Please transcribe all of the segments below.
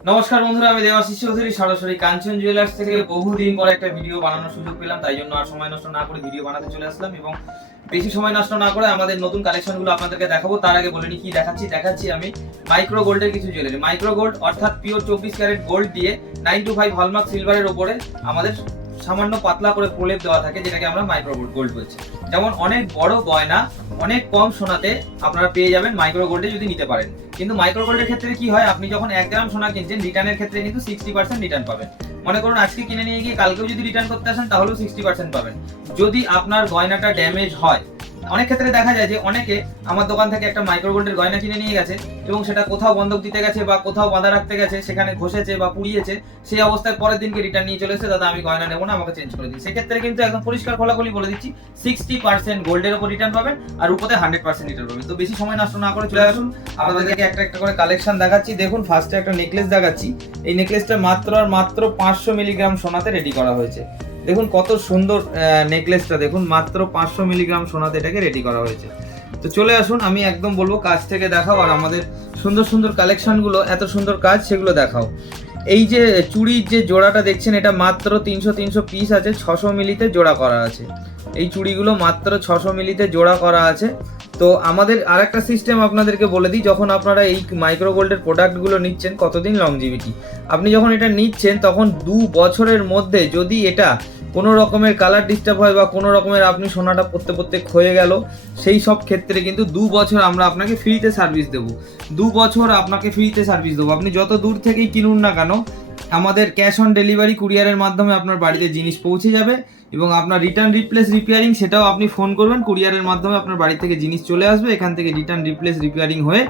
নমস্কার বন্ধুরা, আমি দেবাশিস চৌধুরী সরাসরি কাঞ্চন জুয়েলার্স থেকে বহুদিন পরে একটা ভিডিও বানানোর সুযোগ পেলাম, তাই জন্য আর সময় নষ্ট না করে ভিডিও বানাতে চলে আসলাম এবং বেশি সময় নষ্ট না করে আমাদের নতুন কালেকশনগুলো আপনাদেরকে দেখাবো। তার আগে বলে নিই কি দেখাচ্ছি আমি মাইক্রো গোল্ডের কিছু জুয়েলারি। মাইক্রো গোল্ড অর্থাৎ পিওর 24 ক্যারেট গোল্ড দিয়ে 925 হলমার্ক সিলভারের উপরে আমাদের সামান্য পাতলা করে প্রলেপ দেওয়া থাকে, যেটাকে আমরা মাইক্রো গোল্ড বলছি। যেমন অনেক বড় গয়না অনেক কম সোনাতে আপনারা পেয়ে যাবেন মাইক্রো গোল্ডে যদি নিতে পারেন। কিন্তু মাইক্রো গোল্ডের ক্ষেত্রে কি হয়, আপনি যখন 1 গ্রাম সোনা কিনছেন রিটার্নের ক্ষেত্রে কিন্তু 60% রিটার্ন পাবেন। মনে করুন আজকে কিনে নিয়ে গিয়ে কালকেও যদি রিটার্ন করতে আসেন তাহলেও 60% পাবেন। যদি আপনার গয়নাটা ড্যামেজ হয়, অনেক ক্ষেত্রে দেখা যায় যে অনেকে আমার দোকান থেকে একটা মাইক্রো গোল্ডের গয়না কিনে নিয়ে গেছে এবং সেটা কোথাও বন্ধক দিতে গেছে বা কোথাও বাঁধা রাখতে গেছে, সেখানে ঘষেছে বা পুড়িয়েছে, সেই অবস্থায় পরের দিনকে রিটার্ন নিয়ে চলে এসেছে, দাদা আমি গয়না নেবো না, আমাকে চেঞ্জ করে দিন। সেক্ষেত্রে কিন্তু একদম পরিষ্কার খোলাখুলি বলে দিচ্ছি 60% গোল্ডের উপর রিটার্ন পাবেন আর উপরে 100% রিটার্ন পাবেন। তো বেশি সময় নষ্ট না করে চলে আসুন, আপনাদেরকে একটা একটা করে কালেকশন দেখাচ্ছি। দেখুন, ফার্স্টে একটা নেকলেস দেখাচ্ছি। এই নেকলেসটা মাত্র 500 মিলিগ্রাম সোনাতে রেডি করা হয়েছে। দেখুন কত সুন্দর নেকলেসটা, দেখুন মাত্র 500 মিলিগ্রাম সোনাতে এটাকে রেডি করা হয়েছে। তো চলে আসুন, আমি একদম বলবো কাজ থেকে দেখাও আর আমাদের সুন্দর সুন্দর কালেকশনগুলো, এত সুন্দর কাজ সেগুলো দেখাও। এই যে চুড়ির যে জোড়াটা দেখছেন, এটা মাত্র 300 পিস আছে, 600 মিলিতে জোড়া করা আছে। এই চুড়িগুলো মাত্র 600 মিলিতে জোড়া করা আছে। তো আমাদের আরেকটা সিস্টেম আপনাদেরকে বলে দিই, যখন আপনারা এই মাইক্রো গোল্ডের প্রোডাক্টগুলো নিচ্ছেন, কতদিন লংজিভিটি, আপনি যখন এটা নিচ্ছেন তখন 2 বছরের মধ্যে যদি এটা কোনো রকমের কালার ডিস্টার্ব হয় বা কোনো রকমের আপনি সোনাটা পরতে ক্ষয়ে গেল, সেই সব ক্ষেত্রে কিন্তু 2 বছর আমরা আপনাকে ফ্রিতে সার্ভিস দেবো। 2 বছর আপনাকে ফ্রিতে সার্ভিস দেবো। আপনি যত দূর থেকেই কিনুন না কেন, আমাদের ক্যাশ অন ডেলিভারি কুরিয়ারের মাধ্যমে আপনার বাড়িতে জিনিস পৌঁছে যাবে এবং আপনার রিটার্ন রিপ্লেস রিপেয়ারিং সেটাও আপনি ফোন করবেন, কুরিয়ারের মাধ্যমে আপনার বাড়ি থেকে জিনিস চলে আসবে, এখান থেকে রিটার্ন রিপ্লেস রিপেয়ারিং হয়ে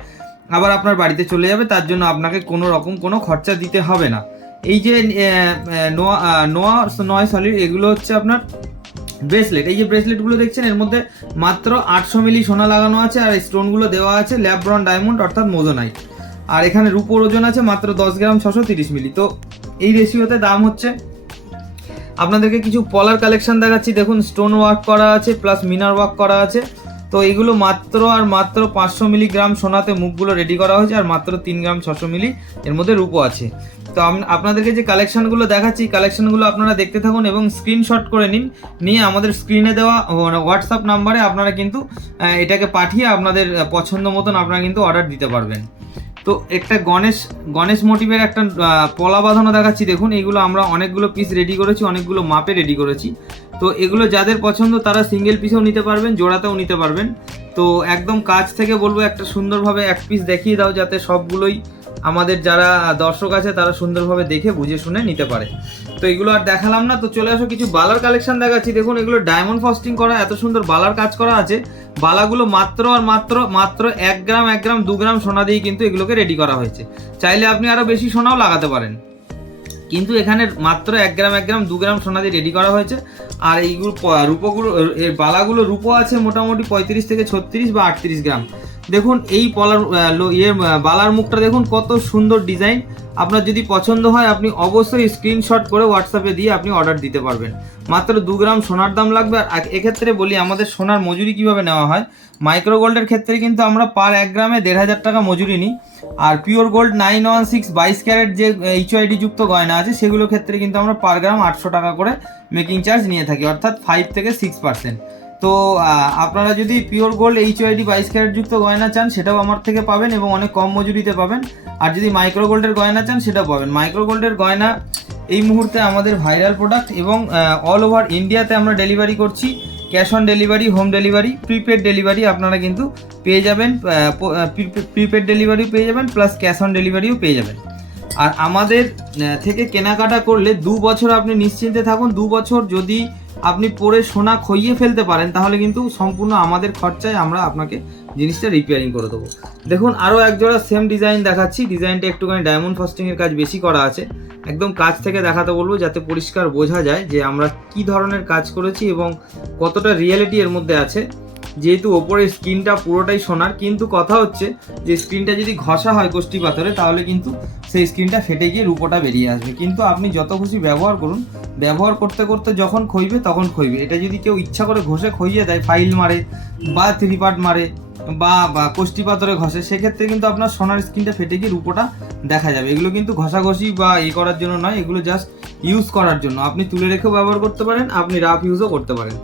আবার আপনার বাড়িতে চলে যাবে। তার জন্য আপনাকে কোনো রকম কোনো খরচা দিতে হবে না। এই যে নয় সলিড, এগুলো হচ্ছে আপনার ব্রেসলেট। এই যে ব্রেসলেটগুলো দেখছেন, এর মধ্যে মাত্র 800 মিলি সোনা লাগানো আছে আর স্টোনগুলো দেওয়া আছে ল্যাব ব্রন ডায়মন্ড অর্থাৎ মোজোনাইট। আর এখানে রূপোর ওজন আছে মাত্র 10 গ্রাম 630 মিলি। তো এই রেশিওতে দাম হচ্ছে। আপনাদেরকে কিছু পলার কালেকশন দেখাচ্ছি। দেখুন স্টোন ওয়ার্ক করা আছে প্লাস মিনার ওয়ার্ক করা আছে। তো এগুলো মাত্র 500 মিলিগ্রাম সোনাতে মুখগুলো রেডি করা হয়েছে আর মাত্র 3 গ্রাম 600 মিলি এর মধ্যে রূপো আছে। তো আপনাদেরকে যে কালেকশনগুলো দেখাচ্ছি, কালেকশনগুলো আপনারা দেখতে থাকুন এবং স্ক্রিনশট করে নিয়ে আমাদের স্ক্রিনে দেওয়া হোয়াটসঅ্যাপ নাম্বারে আপনারা কিন্তু এটাকে পাঠিয়ে আপনাদের পছন্দ মতন আপনারা কিন্তু অর্ডার দিতে পারবেন। তো একটা গণেশ মোটিভের একটা পলা বাঁধানো দেখাচ্ছি। দেখুন এইগুলো আমরা অনেকগুলো পিস রেডি করেছি, অনেকগুলো মাপে রেডি করেছি। তো এগুলো যাদের পছন্দ তারা সিঙ্গেল পিসেও নিতে পারবেন, জোড়াতেও নিতে পারবেন। তো একদম কাছ থেকে বলবো একটা সুন্দরভাবে এক পিস দেখিয়ে দাও, যাতে সবগুলোই আমাদের যারা দর্শক আছে তারা সুন্দরভাবে দেখে বুঝে শুনে নিতে পারে। তো এগুলো আর দেখালাম না, তো চলে আসো কিছু বালার কালেকশন দেখাচ্ছি। দেখুন এগুলো ডায়মন্ড ফস্টিং করা, এত সুন্দর বালার কাজ করা আছে। বালাগুলো মাত্র 1 গ্রাম 2 গ্রাম সোনা দিয়ে কিন্তু এগুলোকে রেডি করা হয়েছে। চাইলে আপনি আরো বেশি সোনাও লাগাতে পারেন, কিন্তু এখানে মাত্র 1 গ্রাম 2 গ্রাম সোনা দিয়ে রেডি করা হয়েছে। আর এইগুলো রূপোগুলো, এর বালাগুলো রূপো আছে মোটামুটি 35 থেকে 36 বা 38 গ্রাম। দেখুন এই বালার মুখটা দেখুন কত সুন্দর ডিজাইন। আপনার যদি পছন্দ হয় আপনি অবশ্যই স্ক্রিনশট করে হোয়াটসঅ্যাপে দিয়ে আপনি অর্ডার দিতে পারবেন। মাত্র 2 গ্রাম সোনার দাম লাগবে। আর এক্ষেত্রে বলি আমাদের সোনার মজুরি কিভাবে নেওয়া হয়। মাইক্রো গোল্ডের ক্ষেত্রে কিন্তু আমরা পার 1 গ্রামে 1500 টাকা মজুরি নিই। আর পিওর গোল্ড 916 22 ক্যারেট যে HYD যুক্ত গয়না আছে সেগুলোর ক্ষেত্রে কিন্তু আমরা পার গ্রাম 800 টাকা করে মেকিং চার্জ নিয়ে থাকি, অর্থাৎ 5 থেকে 6%। তো আপনারা যদি পিওর গোল্ড HYD 22 ক্যারেট যুক্ত গয়না চান সেটাও আমার থেকে পাবেন এবং অনেক কম মজুরিতে পাবেন। আর যদি মাইক্রো গোল্ডের গয়না চান সেটাও পাবেন। মাইক্রো গোল্ডের গয়না এই মুহূর্তে আমাদের ভাইরাল প্রোডাক্ট এবং অল ওভার ইন্ডিয়াতে আমরা ডেলিভারি করছি। Cash on delivery, home delivery, prepaid delivery আপনারা কিন্তু পেয়ে যাবেন। প্রিপেড ডেলিভারিও পেয়ে যাবেন প্লাস ক্যাশ অন ডেলিভারিও পেয়ে যাবেন। আর আমাদের থেকে কেনাকাটা করলে 2 বছর আপনি নিশ্চিন্তে থাকুন। 2 বছর যদি আপনি পরে সোনা খইয়ে ফেলতে পারেন তাহলে কিন্তু সম্পূর্ণ আমাদের খরচায় আমরা আপনাকে জিনিসটা রিপেয়ারিং করে দেবো। দেখুন আরও এক জোড়া সেম ডিজাইন দেখাচ্ছি। ডিজাইনটা একটুখানি ডায়মন্ড ফাস্টিংয়ের কাজ বেশি করা আছে। একদম কাছ থেকে দেখাতে বলবো যাতে পরিষ্কার বোঝা যায় যে আমরা কি ধরনের কাজ করেছি এবং কতটা রিয়েলিটি এর মধ্যে আছে। যেহেতু ওপরের স্ক্রিনটা পুরোটাই সোনার, কিন্তু কথা হচ্ছে যে স্ক্রিনটা যদি ঘষা হয় কোষ্টি পাথরে তাহলে কিন্তু সেই স্ক্রিনটা ফেটে গিয়ে রূপোটা বেরিয়ে আসবে। কিন্তু আপনি যত খুশি ব্যবহার করুন, ব্যবহার করতে করতে যখন ক্ষইবে তখন ক্ষইবে। এটা যদি কেউ ইচ্ছা করে ঘষে ক্ষইয়ে দেয়, ফাইল মারে বা 3 পার্ট মারে বা কোষ্টি পাথরে ঘষে, সেক্ষেত্রে কিন্তু আপনার সোনার স্ক্রিনটা ফেটে গিয়ে রূপোটা দেখা যাবে। এগুলো কিন্তু ঘষাঘষি বা করার জন্য নয়, এগুলো জাস্ট ইউজ করার জন্য। আপনি তুলে রেখেও ব্যবহার করতে পারেন, আপনি রাফ ইউজও করতে পারেন।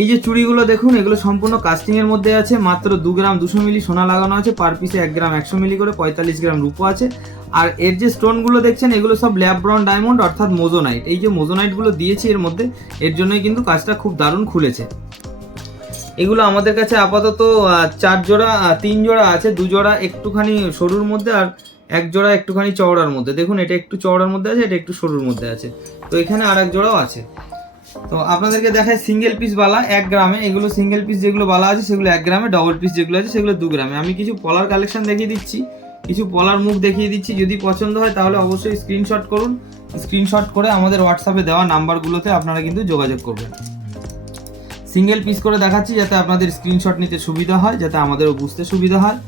এই যে চুড়িগুলো দেখুন, এগুলো সম্পূর্ণ কাস্টিংয়ের মধ্যে আছে। মাত্র 2 গ্রাম 200 মিলি সোনা লাগানো আছে, পার পিসে 1 গ্রাম 100 মিলি করে 45 গ্রাম রূপো আছে। আর এর যে স্টোনগুলো দেখছেন এগুলো সব ল্যাব ব্রাউন ডায়মন্ড অর্থাৎ মোজোনাইট। এই যে মোজোনাইটগুলো দিয়েছি এর মধ্যে, এর জন্যই কিন্তু কাজটা খুব দারুণ খুলেছে। এগুলো আমাদের কাছে আপাতত 3 জোড়া আছে। 2 জোড়া একটুখানি সরুর মধ্যে আর 1 জোড়া একটুখানি চওড়ার মধ্যে। দেখুন এটা একটু চওড়ার মধ্যে আছে, এটা একটু সরুর মধ্যে আছে। তো এখানে আর 1 জোড়াও আছে। তো আপনাদেরকে দেখায় সিঙ্গেল পিস বালা 1 গ্রামে। এগুলো সিঙ্গেল পিস যেগুলো বালা আছে সেগুলো 1 গ্রামে, ডবল পিস যেগুলো আছে সেগুলো 2 গ্রামে। আমি কিছু পলার কালেকশন দেখিয়ে দিচ্ছি, কিছু পলার মুখ দেখিয়ে দিচ্ছি। যদি পছন্দ হয় তাহলে অবশ্যই স্ক্রিনশট করুন। স্ক্রিনশট করে আমাদের হোয়াটসঅ্যাপে দেওয়া নাম্বারগুলোতে আপনারা কিন্তু যোগাযোগ করবেন। সিঙ্গেল পিস করে দেখাচ্ছি যাতে আপনাদের স্ক্রিনশট নিতে সুবিধা হয়, যাতে আমাদেরও বুঝতে সুবিধা হয়।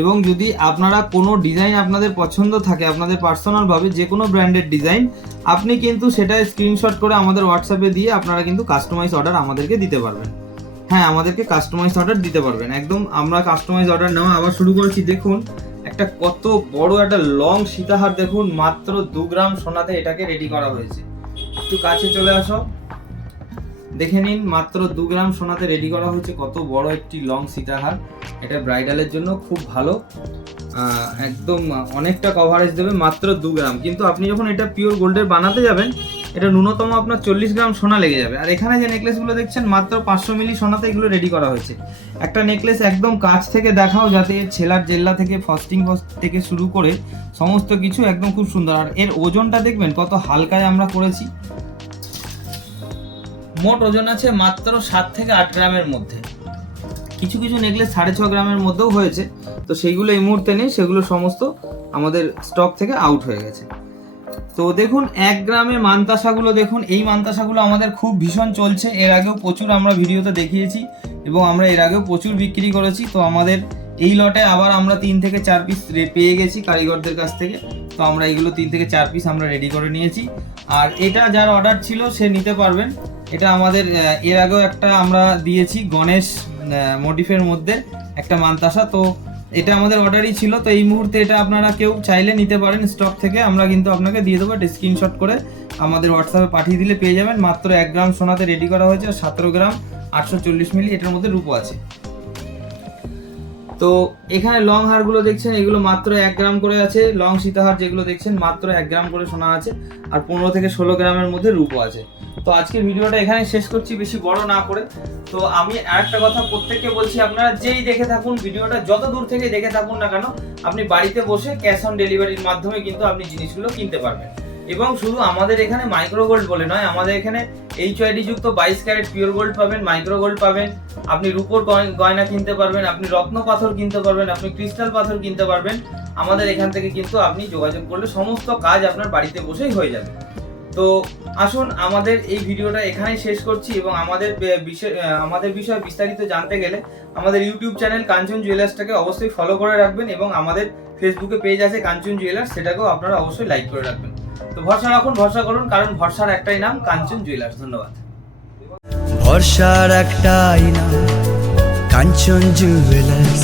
এবং যদি আপনারা কোনো ডিজাইন আপনাদের পছন্দ থাকে, আপনাদের পার্সোনালভাবে যে কোনো ব্র্যান্ডের ডিজাইন, আপনি কিন্তু সেটা স্ক্রিনশট করে আমাদের হোয়াটসঅ্যাপে দিয়ে আপনারা কিন্তু কাস্টমাইজ অর্ডার আমাদেরকে দিতে পারবেন। হ্যাঁ, আমাদেরকে কাস্টমাইজ অর্ডার দিতে পারবেন একদম। আমরা কাস্টমাইজ অর্ডার নেওয়া আবার শুরু করেছি। দেখুন একটা কত বড় একটা লং সীতাহার, দেখুন মাত্র 2 গ্রাম সোনাতে এটাকে রেডি করা হয়েছে। একটু কাছে চলে আসো, দেখে নিন মাত্র 2 গ্রাম সোনাতে রেডি করা হয়েছে কত বড় একটি লং সীতাহার। এটা ব্রাইডালের জন্য খুব ভালো, একদম অনেকটা কভারেজ দেবে মাত্র 2 গ্রাম। কিন্তু আপনি যখন এটা পিওর গোল্ডের বানাতে যাবেন, এটা ন্যূনতম আপনার 40 গ্রাম সোনা লেগে যাবে। আর এখানে যে নেকলেসগুলো দেখছেন মাত্র 500 মিলি সোনাতে এগুলো রেডি করা হয়েছে। একটা নেকলেস একদম কাছ থেকে দেখাও, যাতে ছেলার জেল্লা থেকে ফস্টিং থেকে শুরু করে সমস্ত কিছু একদম খুব সুন্দর। আর এর ওজনটা দেখবেন কত হালকায় আমরা করেছি। মোট ওজন আছে মাত্র 7 থেকে 8 গ্রামের মধ্যে। কিছু কিছু নেকলেস 6.5 গ্রামের মধ্যেও হয়েছে, তো সেইগুলো এই মুহূর্তে নেই, সেগুলো সমস্ত আমাদের স্টক থেকে আউট হয়ে গেছে। তো দেখুন 1 গ্রামে মানতাসাগুলো দেখুন, এই মানতাসাগুলো আমাদের খুব ভীষণ চলছে। এর আগেও প্রচুর আমরা ভিডিওতে দেখিয়েছি এবং আমরা এর আগেও প্রচুর বিক্রি করেছি। তো আমাদের এই লটে আবার আমরা 3 থেকে 4 পিস পেয়ে গেছি কারিগরদের কাছ থেকে। তো আমরা এগুলো 3 থেকে 4 পিস আমরা রেডি করে নিয়েছি। আর এটা যার অর্ডার ছিল সে নিতে পারবেন। এটা আমাদের এর আগেও একটা আমরা দিয়েছি গণেশ মোটিফের মধ্যে একটা মানতাসা। তো এটা আমাদের অর্ডারই ছিল। তো এই মুহূর্তে এটা আপনারা কেউ চাইলে নিতে পারেন স্টক থেকে, আমরা কিন্তু আপনাকে দিয়ে দেবো। একটা স্ক্রিনশট করে আমাদের হোয়াটসঅ্যাপে পাঠিয়ে দিলে পেয়ে যাবেন। মাত্র 1 গ্রাম সোনাতে রেডি করা হয়েছে, 17 গ্রাম 840 মিলি এটার মধ্যে রূপো আছে। তো এখানে লং হারগুলো দেখছেন এগুলো মাত্র 1 গ্রাম করে আছে। লং সীতাহার যেগুলো দেখছেন মাত্র 1 গ্রাম করে সোনা আছে, আর 15 থেকে 16 গ্রামের মধ্যে রূপো আছে। তো আজকের ভিডিওটা এখানে শেষ করছি, বেশি বড় না করে। তো আমি আরেকটা কথা প্রত্যেককে বলছি, আপনারা যেই দেখে থাকুন ভিডিওটা, যত দূর থেকে দেখে থাকুন না কেন, আপনি বাড়িতে বসে ক্যাশ অন ডেলিভারির মাধ্যমে কিন্তু আপনি জিনিসগুলো কিনতে পারবেন। এবং শুধু আমাদের এখানে মাইক্রো গোল্ড বলে নয়, আমাদের এখানে HYD যুক্ত 22 ক্যারেট পিওর গোল্ড পাবেন, মাইক্রো গোল্ড পাবেন, আপনি রূপোর গয়না কিনতে পারবেন, আপনি রত্ন পাথর কিনতে পারবেন, আপনি ক্রিস্টাল পাথর কিনতে পারবেন। আমাদের এখান থেকে কিন্তু আপনি যোগাযোগ করলে সমস্ত কাজ আপনার বাড়িতে বসেই হয়ে যাবে। তো আসুন আমাদের এই ভিডিওটা এখানেই শেষ করছি। এবং আমাদের বিষয়ে বিস্তারিত জানতে গেলে আমাদের ইউটিউব চ্যানেল কাঞ্চন জুয়েলার্সটাকে অবশ্যই ফলো করে রাখবেন, এবং আমাদের ফেসবুকে পেজ আছে কাঞ্চন জুয়েলার্স, সেটাকেও আপনারা অবশ্যই লাইক করে রাখবেন। তো ভরসা রাখুন, ভরসা করুন, কারণ ভরসার একটাই নাম কাঞ্চন জুয়েলার্স। ধন্যবাদ। ভরসার একটাই নাম কাঞ্চন জুয়েলার্স।